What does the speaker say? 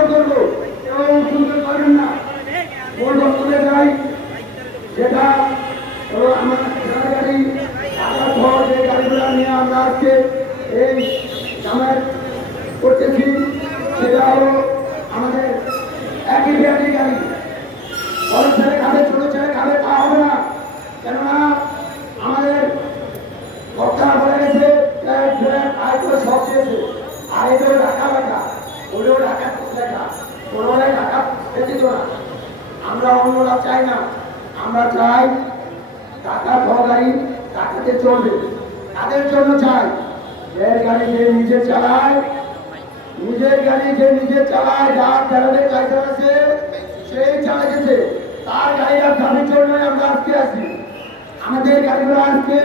আমরাও করবো, কেউ শুনতে পারেন না। মূল বক্তব্যে যাই, যেটা হলো আমার গাড়ি ঢাকা শহর যে গাড়িগুলো নিয়ে আমরা আজকে এই জামায়াত করতেছি, সেটা হলো আমাদের একই ব্যাটারি গাড়ি। বড় ছেলে খাবে, ছোট ছেলে খাবে, তা হবে না। কেননা আমাদের বক্তারা বলে গেছে আয় করে সব দিয়েছে, আয় করে ঢাকা লেখা, ওরেও ঢাকা লেখা, কোনোটাই ঢাকা ব্যতীত না। আমরা অন্যরা চাই না, আমরা চাই টাকা গাড়ি টাকাতে চলবে। তাদের জন্য চাই যে গাড়ি যে নিজে চালায়, নিজের গাড়ি যে নিজে চালায়, যার চালাতে লাইসেন্স আছে সেই চালাতেছে, তার গাড়ি আর গাড়ির জন্যই আমরা আজকে আছি। আমাদের গাড়িগুলো আজকে